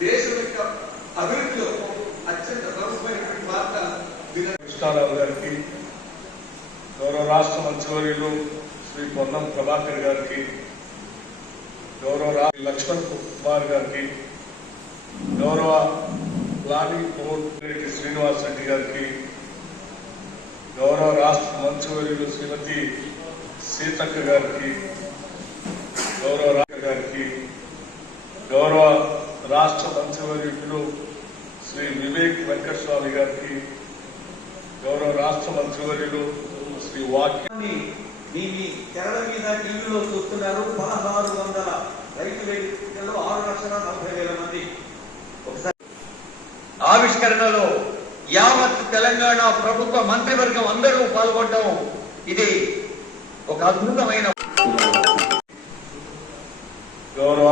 దేశం యొక్క అభివృద్ధిలో అత్యంత ప్రముఖమైనటువంటి వార్త కృష్ణారావు గారికి, గౌరవ రాష్ట్ర మంత్రివర్యులు శ్రీ పొన్నం ప్రభాకర్ గారికి, గౌరవ లక్ష్మణ్ కుమార్ గారికి, గౌరవ ప్లానింగ్ బోర్డు శ్రీనివాస్ రెడ్డి గారికి, గౌరవ రాష్ట్ర మంత్రివర్యులు శ్రీమతి సీతక్క గారికి, గౌరవ రాజ గారికి, గౌరవ రాష్ట్ర మంత్రివర్యులు శ్రీ వివేక్ వెంకటస్వామి గారికి, గౌరవ రాష్ట్ర మంత్రివర్యులు శ్రీ వాక్యాన్ని తెరల మీద టీవీలో చూస్తున్నారు. 1600 రైతు వేదికల్లో 6,40,000 మంది ఆవిష్కరణలో యావత్ తెలంగాణ ప్రభుత్వ మంత్రివర్గం అందరూ పాల్గొనడం ఇది ఒక అద్భుతమైన. గౌరవ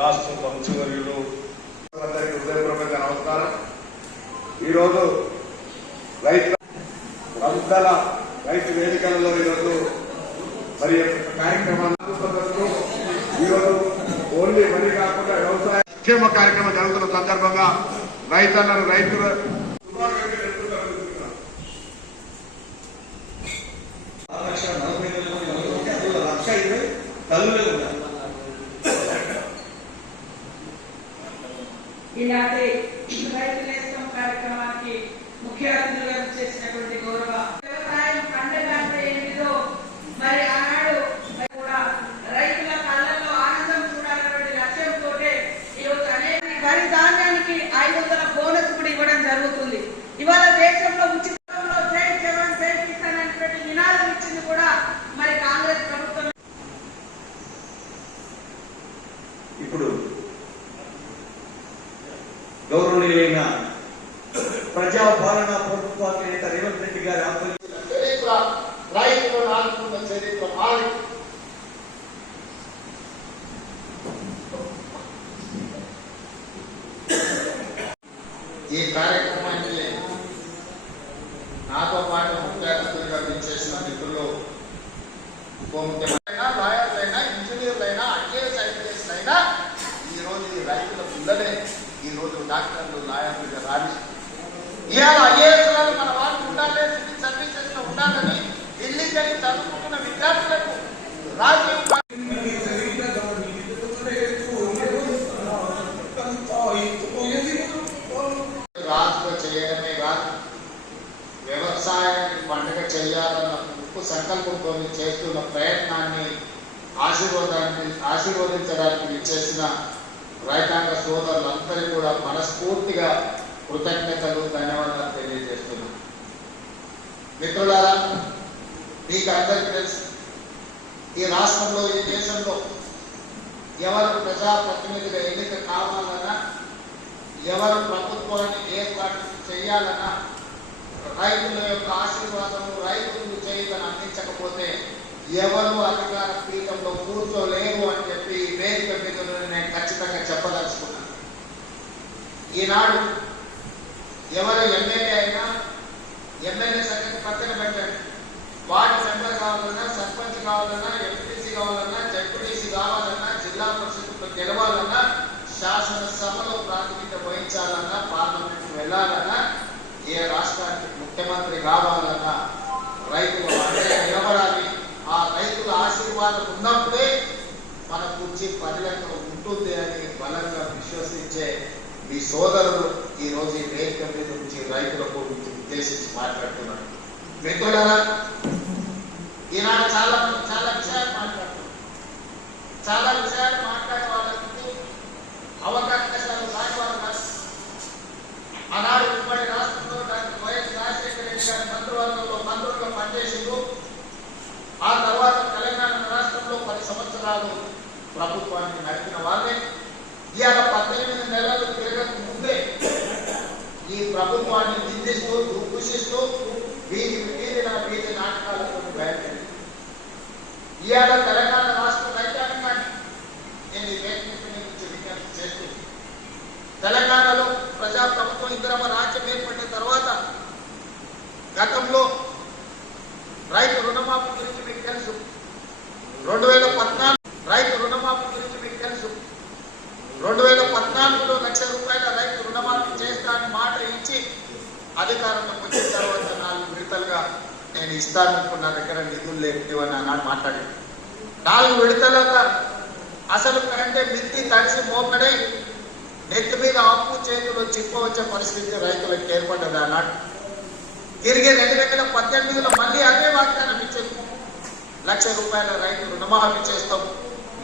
రాష్ట్ర మంత్రివర్యులు అందరికీ హృదయపూర్వక నమస్కారం. ఈరోజు రైతు వేదికలలో ఈరోజు మరి కార్యక్రమాలు ఈరోజు ఓన్లీ మరి కాకుండా వ్యవసాయ క్షేమ కార్యక్రమం జరుగుతున్న సందర్భంగా రైతులను రైతుల ఇలాంటి రైతు నేస్తం కార్యక్రమానికి ముఖ్య అతిథులుగా చేసినటువంటి గౌరవ వ్యవసాయం పండుగ అంటే ఏంటిదో మరి ఆనాడు కూడా రైతుల కళ్ళల్లో ఆనందం చూడాలన్నటువంటి లక్ష్యంతో ఈరోజు అనేక వరి ధాన్యానికి 500 బోనస్ కూడా ఇవ్వడం జరుగుతుంది. ఇవాళ దేశంలో ఉచితంలో జై జవాన్ జై కిసాన్ అనేటువంటి నినాదం ఇచ్చింది కూడా మరి కాంగ్రెస్ ప్రభుత్వం. ఇప్పుడు గౌరవనీయులైన ప్రజాపాలన ప్రభుత్వ నేత రేవంత్ రెడ్డి గారి చరిత్ర రైతులు ఆదుకున్న చరిత్ర మారి ఈ కార్యక్రమానికి నాతో పాటు ముఖ్య అతిథులుగా విచ్చేసిన మిత్రులు లాయర్లైనా ఇంజనీర్లైనా ఐఏఎస్ ఐపీఎస్లైనా ఈరోజు ఈ రైతుల పిల్లలే ఈరోజు డాక్టర్లు లాయర్లుగా రాలి ఇవాళ ఐఏఎస్లను మన వాళ్ళు ఉండాలి, సివిల్ సర్వీసెస్ లో ఉండాలని ఢిల్లీకి వెళ్ళి చదువుకుంటున్న విద్యార్థులకు రాజీవ్ రాజుగా చేయడమే కాదు వ్యవసాయాన్ని పండుగ చేయాలన్న ఉప్పు సంకల్పంతో చేస్తున్న ప్రయత్నాన్ని ఆశీర్వదించడానికి విచ్చేసిన రైతాంగ సోదరులందరికీ కూడా మనస్ఫూర్తిగా కృతజ్ఞతలు ధన్యవాదాలు తెలియజేస్తున్నాం. మిత్రులారా, మీకు అందరికీ తెలుసు ఈ రాష్ట్రంలో ఈ దేశంలో ఎవరు ప్రజాప్రతినిధిగా ఎన్నిక కావాలన్నా ఎవరు ప్రభుత్వాన్ని ఏర్పాటు చేయాలన్నా రైతుల యొక్క ఆశీర్వాదము రైతులకు చేయదని అందించకపోతే ఎవరు అధికార పీఠంలో కూర్చోలేరు అని చెప్పి వేదిక మీద నేను ఖచ్చితంగా చెప్పదలుచుకున్నాను. ఈనాడు ఎవరు ఎమ్మెల్యే అయినా ఎమ్మెల్యే సంగతి పక్కన పెట్టండి, వార్డు మెంబర్ కావాలన్నా, సర్పంచ్ కావాలన్నా, ఎంపీటీసీ కావాలన్నా, జడ్పీటీసీ కావాలన్నా, జిల్లా పరిషత్లో గెలవాలన్నా, శాసనసభలో ప్రాతినిధ్యం వహించాలన్నా, పార్లమెంట్కి వెళ్ళాలన్నా, ఏ రాష్ట్రానికి ముఖ్యమంత్రి కావాలన్నా రైతుల అండగా నిలబడాలి. ఆ రైతుల ఆశీర్వాదం ఉన్నప్పుడే మన కుర్చీ పరిలెక్క ఉంటుంది అని బలంగా విశ్వసించే మీ సోదరులు ఈ రోజు ఈ వేదిక మీద నుంచి రైతులకు ఉద్దేశించి మాట్లాడుతున్నారు. మిత్రులారా, ఈనాడు చాలా విషయాలు మాట్లాడుతున్నారు. చాలా విషయాలు మాట్లాడే వాళ్ళకి అవకాశాలు రాని వారు కాదు. ఆనాడు ఉమ్మడి రాష్ట్రంలో డాక్టర్ వైఎస్ రాజశేఖర రెడ్డి గారి మంత్రివర్గంలో మంత్రులుగా పనిచేసిండు. ఆ తర్వాత తెలంగాణ రాష్ట్రంలో 10 సంవత్సరాలు ప్రభుత్వాన్ని నడిపిన వాళ్ళే ఇవాళ 18 నెలలు తిరగక ముందే ఈ ప్రభుత్వాన్ని నిందిస్తూ దూషిస్తూ వీధి నాటకాలతో బయలుదేరి ఇవాళ తెలంగాణ రాష్ట్ర రైతాంగాన్ని నేను ఈ వేదిక నుంచి విజ్ఞప్తి చేస్తూ తెలంగాణలో ప్రజాప్రభుత్వం ఇందిరమ్మ రాజ్యం ఏర్పడిన తర్వాత గతంలో రైతు రుణమాఫీ గురించి మీకు తెలుసు. 2014 రైతు రుణమాఫీ గురించి మీకు తెలుసు. 2014లో 1,00,000 రూపాయల రైతు రుణమాఫీ చేస్తా అని మాట ఇచ్చి అధికారంలోకి వచ్చిన తర్వాత 4 విడతలుగా నేను ఇస్తాను నా దగ్గర నిధులు లేవు అని అన్నాడు మాట్లాడాడు. 4 విడతలుగా అసలు కంటే మిత్తి తడిసి మోపడై నెత్తి మీద అప్పు చేతులు చిప్పవచ్చే పరిస్థితి రైతులకు ఏర్పడ్డది అన్నాడు. తిరిగి 2018లో మళ్ళీ అదే వాగ్దానం ఇచ్చింది. 1,00,000 రూపాయల రైతు రుణమాఫీ చేస్తాం,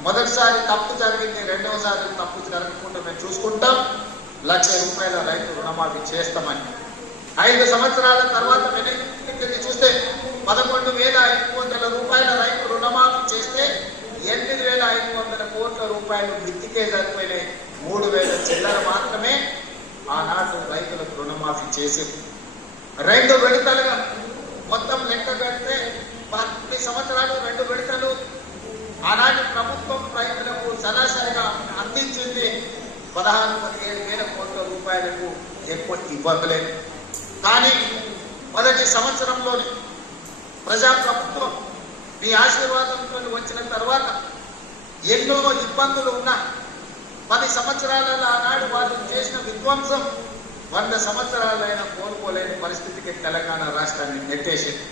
మొదటిసారి తప్పు జరిగింది, రెండవసారి తప్పు జరగకుండా మేము చూసుకుంటాం, 1,00,000 రూపాయల రైతు రుణమాఫీ చేస్తామని. 5 సంవత్సరాల తర్వాత వెనక్కి చూస్తే 11,500 రూపాయల రైతు రుణమాఫీ చేస్తే 8,500 కోట్ల రూపాయలు మిత్తికే సరిపోయినాయి. 3,000 చిల్లర మాత్రమే ఆనాడు రైతులకు రుణమాఫీ చేసింది. 2 విడతలుగా మొత్తం లెక్క కడితే 10 సంవత్సరాలు 2 విడతలు ఆనాటి ప్రభుత్వం రైతులకు సరాసరిగా అందించింది 16,000 కోట్ల రూపాయలకు ఎక్కువ ఇవ్వలేదు. కానీ మొదటి సంవత్సరంలోని ప్రజాప్రభుత్వం మీ ఆశీర్వాదంతో వచ్చిన తర్వాత ఎన్నో ఇబ్బందులు ఉన్నా 10 సంవత్సరాలలో ఆనాడు వాళ్ళు చేసిన విధ్వంసం 100 సంవత్సరాలైనా కోలుకోలేని పరిస్థితికి తెలంగాణ రాష్ట్రాన్ని నెట్టేసింది.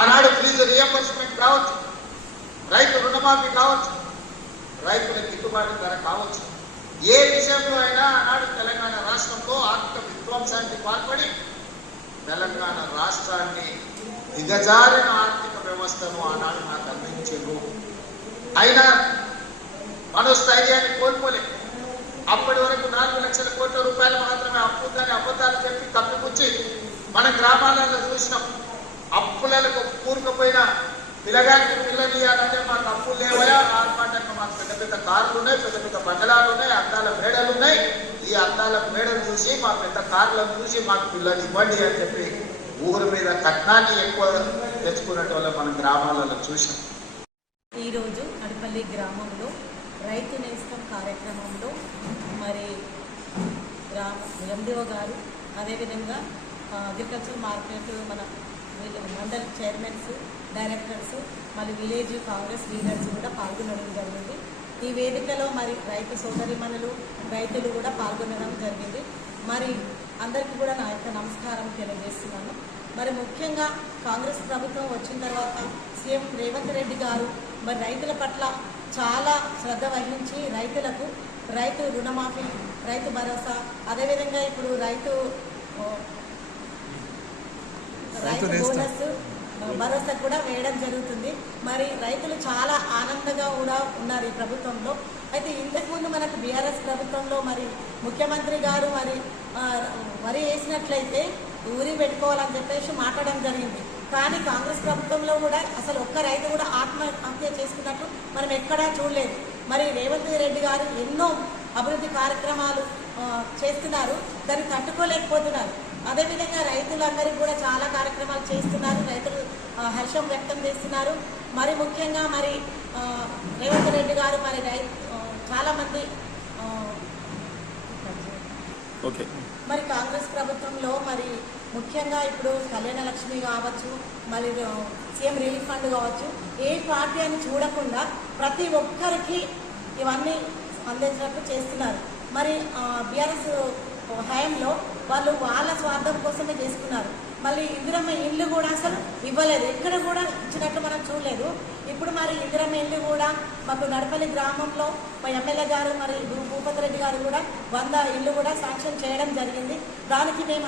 ఆనాడు ఫీజు రియంబర్స్మెంట్ కావచ్చు, రైతు రుణమాఫీ కావచ్చు, రైతుల గిట్టుబాటు ధర కావచ్చు, ఏ విషయంలో అయినా ఆనాడు తెలంగాణ రాష్ట్రంలో ఆర్థిక విధ్వంసానికి పాల్పడి తెలంగాణ రాష్ట్రాన్ని దిగజారిన ఆర్థిక వ్యవస్థను ఆనాడు నాకు అందించారు. అయినా మనోస్థైర్యాన్ని కోల్పోలేదు. అప్పటి వరకు 4,00,000 కోట్ల రూపాయలు మాత్రమే అప్పు కానీ అబద్ధాలు చెప్పి కప్పిపుచ్చి మన గ్రామాలలో చూసినాం. అప్పులకు కూరుకుపోయిన పిల్లగానికి పిల్లనియాలంటే మాకు అప్పులు లేవయా, ఆర్పాటంగా మాకు పెద్ద పెద్ద కార్లు ఉన్నాయి, పెద్ద పెద్ద బండలాలు ఉన్నాయి, అద్దాల మేడలు ఉన్నాయి, ఈ అద్దాల మేడలు చూసి మా పెద్ద కార్లను చూసి మాకు పిల్లలు ఇవ్వండి అని చెప్పి ఊరి మీద కట్నాన్ని ఎక్కువ తెచ్చుకున్నట్టు వల్ల మన గ్రామాలలో చూసాం. ఈరోజు అడిపల్లి గ్రామంలో రైతు నేస్తం కార్యక్రమంలో మరి ఎండిఓ గారు, అదేవిధంగా అగ్రికల్చర్ మార్కెట్ మన మండల్ చైర్మన్స్, డైరెక్టర్స్, మళ్ళీ విలేజ్ కాంగ్రెస్ లీడర్స్ కూడా పాల్గొనడం జరిగింది. ఈ వేదికలో మరి రైతు సోదరిమణులు, రైతులు కూడా పాల్గొనడం జరిగింది. మరి అందరికీ కూడా నా యొక్క నమస్కారం తెలియజేస్తున్నాను. మరి ముఖ్యంగా కాంగ్రెస్ ప్రభుత్వం వచ్చిన తర్వాత సీఎం రేవంత్ రెడ్డి గారు మరి రైతుల పట్ల చాలా శ్రద్ధ వహించి రైతులకు రైతు రుణమాఫీ, రైతు భరోసా, అదేవిధంగా ఇప్పుడు రైతు బోనస్ భరోసా కూడా వేయడం జరుగుతుంది. మరి రైతులు చాలా ఆనందంగా కూడా ఉన్నారు ఈ ప్రభుత్వంలో. అయితే ఇంతకుముందు మనకు బీఆర్ఎస్ ప్రభుత్వంలో మరి ముఖ్యమంత్రి గారు వరి వేసినట్లయితే ఊరి పెట్టుకోవాలని చెప్పేసి మాట్లాడడం జరిగింది. కానీ కాంగ్రెస్ ప్రభుత్వంలో కూడా అసలు ఒక్క రైతు కూడా ఆత్మహత్య చేసుకున్నట్టు మనం ఎక్కడా చూడలేదు. మరి రేవంత్ రెడ్డి గారు ఎన్నో అభివృద్ధి కార్యక్రమాలు చేస్తున్నారు, దాన్ని తట్టుకోలేకపోతున్నారు. అదేవిధంగా రైతులందరికీ కూడా చాలా కార్యక్రమాలు చేస్తున్నారు, రైతులు హర్షం వ్యక్తం చేస్తున్నారు. మరి ముఖ్యంగా మరి రేవంత్ రెడ్డి గారు మరి చాలామంది మరి కాంగ్రెస్ ప్రభుత్వంలో మరి ముఖ్యంగా ఇప్పుడు కళ్యాణ లక్ష్మి కావచ్చు, మరి సీఎం రిలీఫ్ ఫండ్ కావచ్చు, ఏ పార్టీ అని చూడకుండా ప్రతి ఒక్కరికి ఇవన్నీ అందించినట్టు చేస్తున్నారు. మరి బీఆర్ఎస్ హయాంలో వాళ్ళు వాళ్ళ స్వార్థం కోసమే చేసుకున్నారు. మళ్ళీ ఇందిరమ్మ ఇల్లు కూడా అసలు ఇవ్వలేదు, ఎక్కడ కూడా ఇచ్చినట్టు మనం చూడలేదు. ఇప్పుడు మరి ఇందిరమ్మ ఇల్లు కూడా మాకు నడపల్లి గ్రామంలో మా ఎమ్మెల్యే గారు మరి భూపతి రెడ్డి గారు కూడా 100 ఇల్లు కూడా శాంక్షన్ చేయడం జరిగింది. దానికి మేము